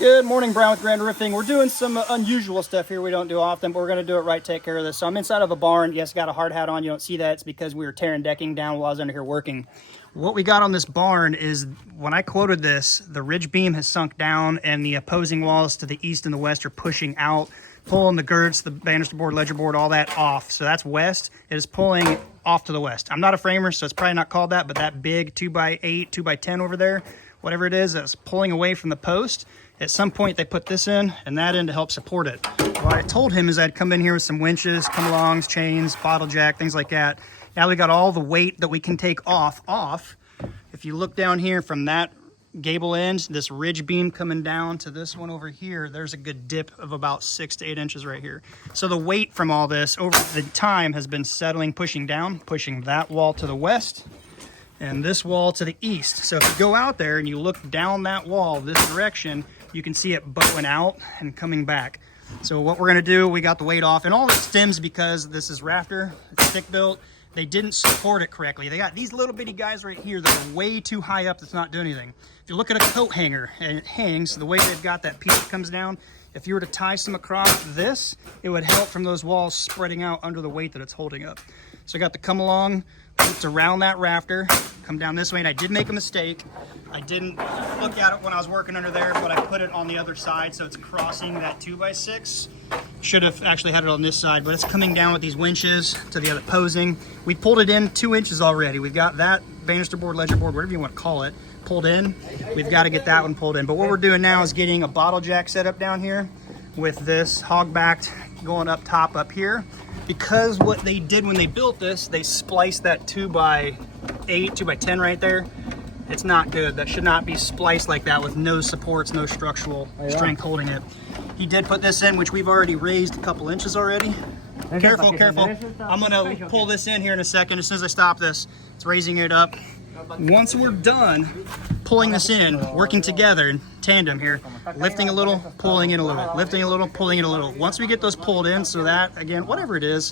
Good morning, Brown with Grand Roofing. We're doing some unusual stuff here we don't do often, but we're going to do it right, take care of this. So I'm inside of a barn. Yes, got a hard hat on. You don't see that. It's because we were tearing decking down while I was under here working. What we got on this barn is, when I quoted this, the ridge beam has sunk down and the opposing walls to the east and the west are pushing out, pulling the girts, the banister board, ledger board, all that off. So that's west. It is pulling off to the west. I'm not a framer, so it's probably not called that, but that big 2x8, 2x10 over there, whatever it is, that's pulling away from the post. At some point, they put this in and that in to help support it. What I told him is I'd come in here with some winches, come-alongs, chains, bottle jack, things like that. Now we got all the weight that we can take off. If you look down here from that gable end, this ridge beam coming down to this one over here, there's a good dip of about 6 to 8 inches right here. So the weight from all this over the time has been settling, pushing down, pushing that wall to the west and this wall to the east. So if you go out there and you look down that wall this direction, you can see it bowing out and coming back. So what we're gonna do, we got the weight off, and all it stems because this is rafter, it's stick built. They didn't support it correctly. They got these little bitty guys right here that are way too high up that's not doing anything. If you look at a coat hanger and it hangs, the way they've got that piece that comes down, if you were to tie some across this, it would help from those walls spreading out under the weight that it's holding up. So I got the come along, looped around that rafter, come down this way, and I did make a mistake. I didn't look at it when I was working under there, but I put it on the other side so it's crossing that 2x6. Should have actually had it on this side, but it's coming down with these winches to the other posing. We pulled it in 2 inches already. We've got that banister board, ledger board, whatever you want to call it, pulled in. We've got to get that one pulled in. But what we're doing now is getting a bottle jack set up down here with this hog-backed going up top up here. Because what they did when they built this, they spliced that 2x8, 2x10 right there. It's not good. That should not be spliced like that with no supports, no structural strength holding it. He did put this in, which we've already raised a couple inches already. Careful, careful. I'm gonna pull this in here in a second. As soon as I stop this, it's raising it up. Once we're done pulling this in, working together in tandem here, lifting a little, pulling in a little, lifting a little, pulling in a little. Once we get those pulled in, so that, again, whatever it is,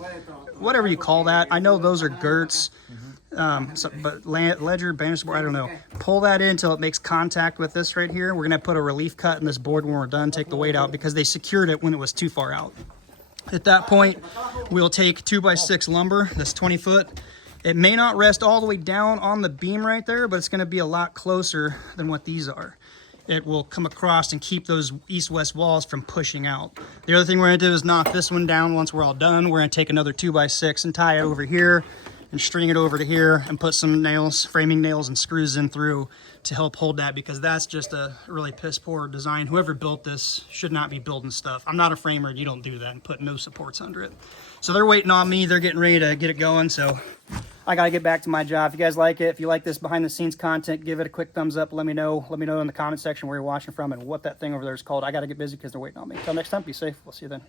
whatever you call that, I know those are girts, but ledger, banister board, I don't know. Pull that in until it makes contact with this right here. We're gonna put a relief cut in this board when we're done, take the weight out, because they secured it when it was too far out. At that point, we'll take 2x6 lumber, this 20 foot. It may not rest all the way down on the beam right there, but it's gonna be a lot closer than what these are. It will come across and keep those east-west walls from pushing out. The other thing we're gonna do is knock this one down once we're all done. We're gonna take another 2x6 and tie it over here and string it over to here and put some nails, framing nails and screws in through to help hold that, because that's just a really piss poor design. Whoever built this should not be building stuff. I'm not a framer, you don't do that and put no supports under it. So they're waiting on me, they're getting ready to get it going, so I gotta get back to my job. If you guys like it, if you like this behind the scenes content, give it a quick thumbs up, let me know in the comment section where you're watching from and what that thing over there is called. I gotta get busy because they're waiting on me. Until next time, be safe, we'll see you then.